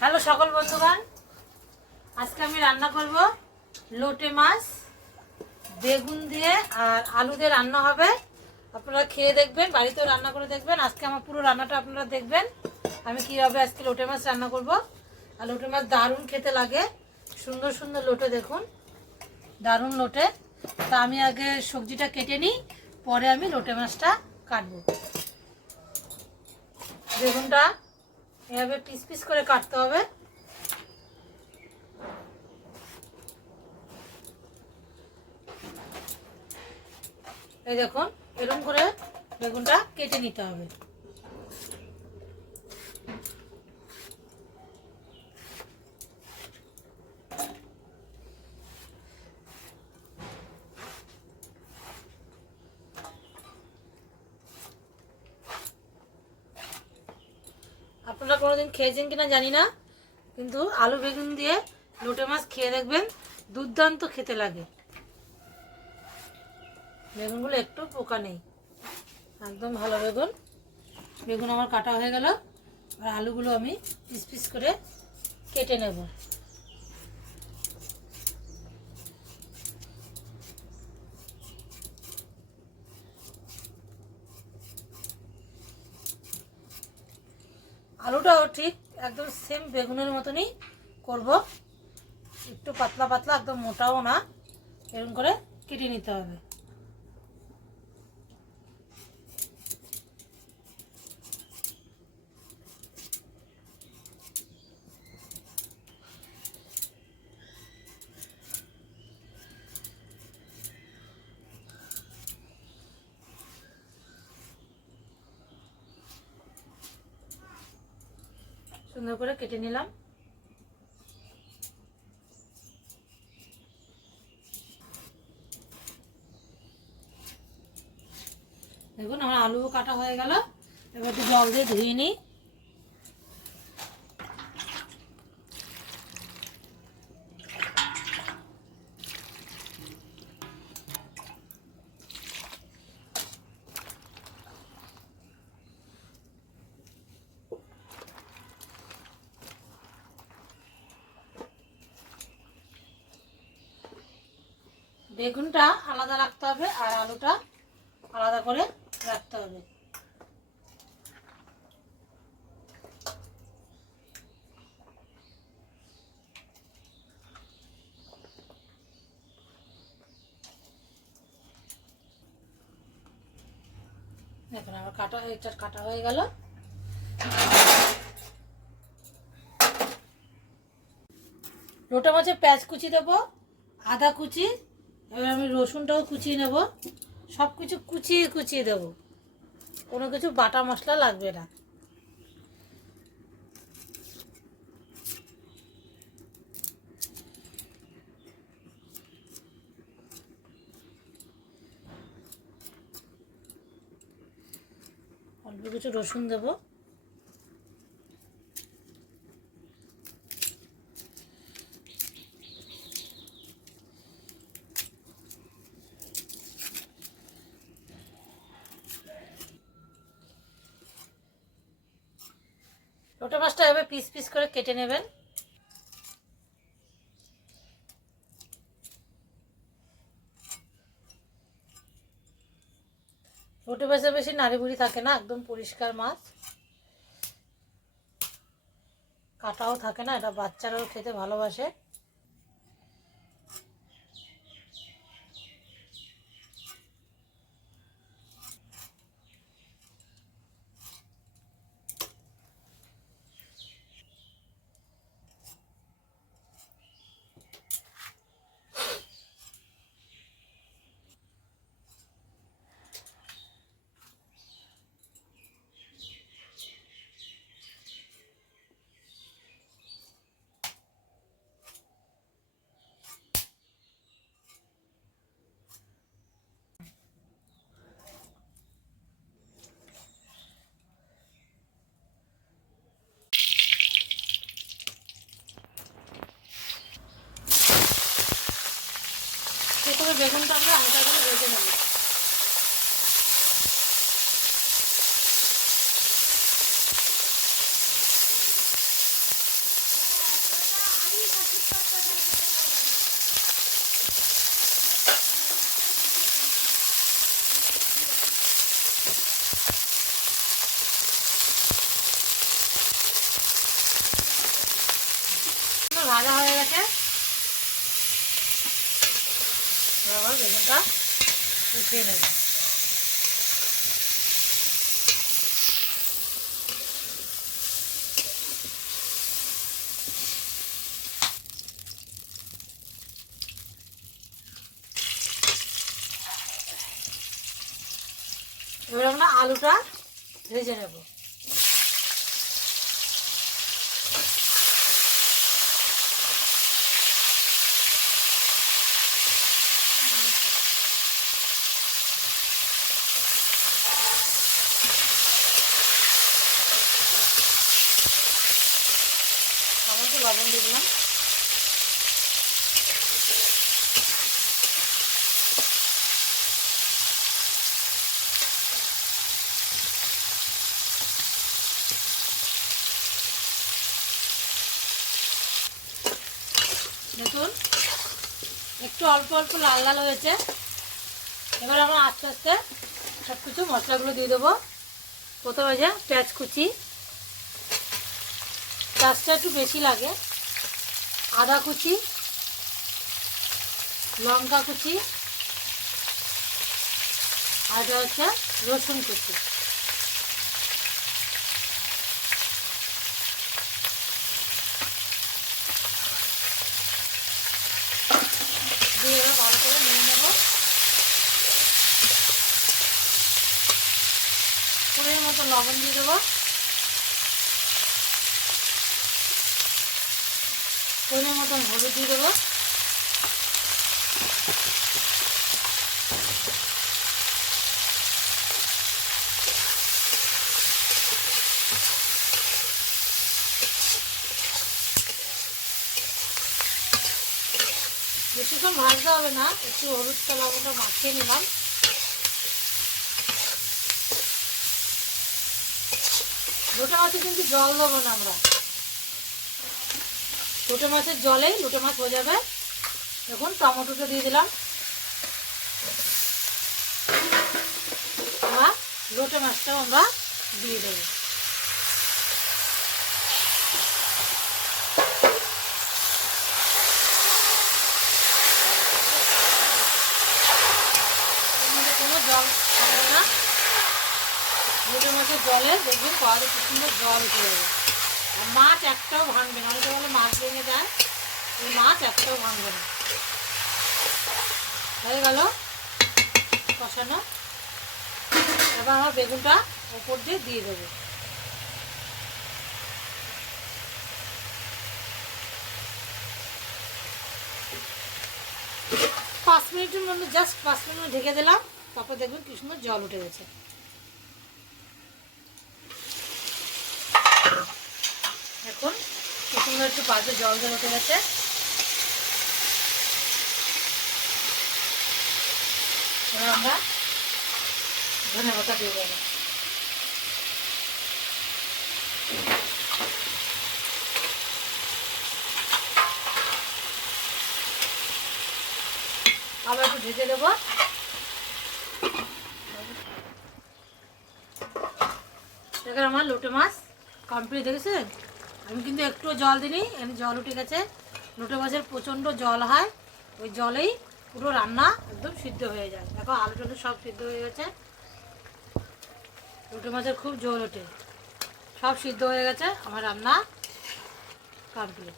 Hello সকল বন্ধুগণ। আজকে আমি রান্না করব লোটে মাছ, বেগুন দিয়ে আর আলু দিয়ে রান্না হবে। আপনারা খেয়ে দেখবেন, বাড়িতেও রান্না করে দেখবেন। আজকে আমার পুরো রান্নাটা আপনারা দেখবেন। আমি কীভাবে আজকে লোটে মাছ রান্না করব। আর লোটে মাছ দারুণ খেতে লাগে। সুন্দর সুন্দর লোটে দেখুন। দারুণ লোটে। তা আমি আগে সবজিটা কেটে নিই, পরে আমি লোটে মাছটা কাটবো। বেগুনটা এভাবে পিস পিস করে কাটতে হবে। এই দেখুন এরকম করে বেগুনটা কেটে নিতে হবে। আপনারা কোনোদিন খেয়েছেন কিনা জানি না, কিন্তু আলু বেগুন দিয়ে লোটে মাছ খেয়ে দেখবেন দুর্দান্ত খেতে লাগে। বেগুনগুলো একটু পোকা নেই, একদম ভালো বেগুন। বেগুন আমার কাটা হয়ে গেল, আর আলুগুলো আমি পিস পিস করে কেটে নেব। আলুটাও ঠিক একদম সেম বেগুনের মতনই করব। একটু পাতলা পাতলা, একদম মোটাও না। এরকম করে কেটে নিতে হবে। সুন্দর করে কেটে নিলাম। দেখুন, আমার আলু কাটা হয়ে গেল। এবার একটু জল দিয়ে ধুয়ে নিই। বেগুনটা আলাদা রাখতে হবে আর আলুটা আলাদা করে রাখতে হবে। দেখুন, আমার কাটা এটা কাটা হয়ে গেল। লোটা মাছের পেঁয়াজ কুচি দেবো, আদা কুচি এবার আমি রসুনটাও কুচিয়ে নেব। সব কিছু কুচিয়ে কুচিয়ে দেব। কোনো কিছু বাটা মশলা লাগবে না। অল্প কিছু রসুন দেবো। লোটা মাছটা এভাবে পিস পিস করে কেটে নেবেন। লোটে মাছে বেশি নাড়ি বুড়ি থাকে না, একদম পরিষ্কার মাছ। কাটাও থাকে না, এটা বাচ্চারাও খেতে ভালোবাসে। প্রথমে বেগুনটা আমরা হালকা করে ভেজে নেব ভাজা হয়ে গেছে এবার বেগুনটা উঠিয়ে নেব। এবার আমরা আলুটা ভেজে নেব। সামান্য লবণ দিয়ে দিলাম। দেখুন, একটু অল্প অল্প লাল লাল হয়েছে। এবার আমরা আস্তে আস্তে সব কিছু মশলাগুলো দিয়ে দেবো। প্রথমে যে পেঁয়াজ কুচি পেঁয়াজটা একটু বেশি লাগে। আদা কুচি, লঙ্কা কুচি, আর এটা হচ্ছে রসুন কুচি। দিয়ে ভালো করে নিয়ে মতো লবণ দিয়ে দেবো। পরিমাণ মতন হলুদ দিয়ে দেবো। বেশিক্ষণ ভাজতে হবে না, একটু হলুদটা লবণটা মাখিয়ে নিলাম। লোটে মাছে কিন্তু জল দেবো না আমরা। লোটে মাছের জলেই লোটে মাছ হয়ে যাবে। দেখুন, টমেটোটা দিয়ে দিলাম। এবার লোটে মাছটাও আমরা দিয়ে দেবো। জল থাকবে না। মাছের জলে দেখবেন কড়াতে কি সুন্দর জল উঠে যাবে। আর মাছ একটাও ভাঙবে না। অনেকে বলে মাছ ভেঙে যায়। এই মাছ একটাও ভাঙবে না। হয়ে গেল কষানো। এবার আমার বেগুনটা ওপর দিয়ে দিয়ে দেবো। পাঁচ মিনিটের মধ্যে, জাস্ট পাঁচ মিনিট ঢেকে দিলাম। তারপর দেখবেন কি সুন্দর জল উঠে গেছে। এখন কি সুন্দর একটু পাশে জল জল উঠে গেছে। এবার আমরা ধনে পাতা দিয়ে দেবো। আবার একটু ভেজে দেবো আমার লোটে মাছ কমপ্লিট দেখেছেন আমি কিন্তু একটু জল দিইনি, এমনি জল উঠে গেছে। লোটে মাছের প্রচণ্ড জল হয়, ওই জলেই পুরো রান্না একদম সিদ্ধ হয়ে যায়। দেখো, আলু টালু সব সিদ্ধ হয়ে গেছে। লোটে মাছের খুব জল ওঠে। সব সিদ্ধ হয়ে গেছে, আমার রান্না কমপ্লিট